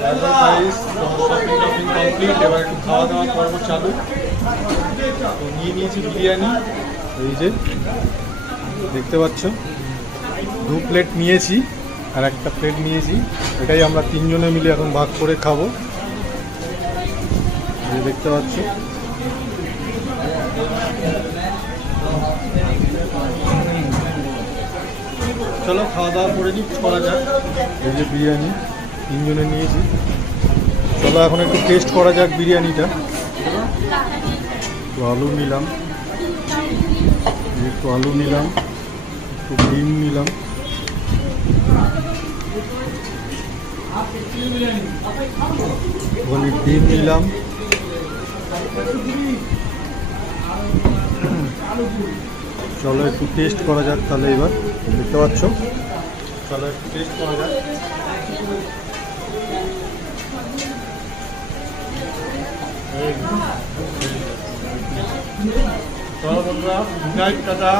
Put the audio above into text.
Shopping complete, এবার একটু খাওয়া দাওয়া করবো চালু। তো নিয়ে নিয়েছি বিরিয়ানি, এই যে দেখতে পাচ্ছ 2 প্লেট নিয়েছি আর একটা প্লেট নিয়েছি, এটাই আমরা 3 জনে মিলে এখন ভাগ করে খাবো। এই দেখতে পাচ্ছ চলো খাওয়া দাওয়া করে নিই, করা যাক। এই যে বিরিয়ানি 3 জনে নিয়েছি, চলো এখন একটু টেস্ট করা যাক বিরিয়ানিটা। একটু আলু নিলাম, একটু ডিম নিলাম, ডিম নিলাম, চলো একটু টেস্ট করা যাক তাহলে। এবার দেখতে পাচ্ছ, চলো একটু টেস্ট করা যাক। চলো বন্ধুরা, গুড নাইট, টাটা।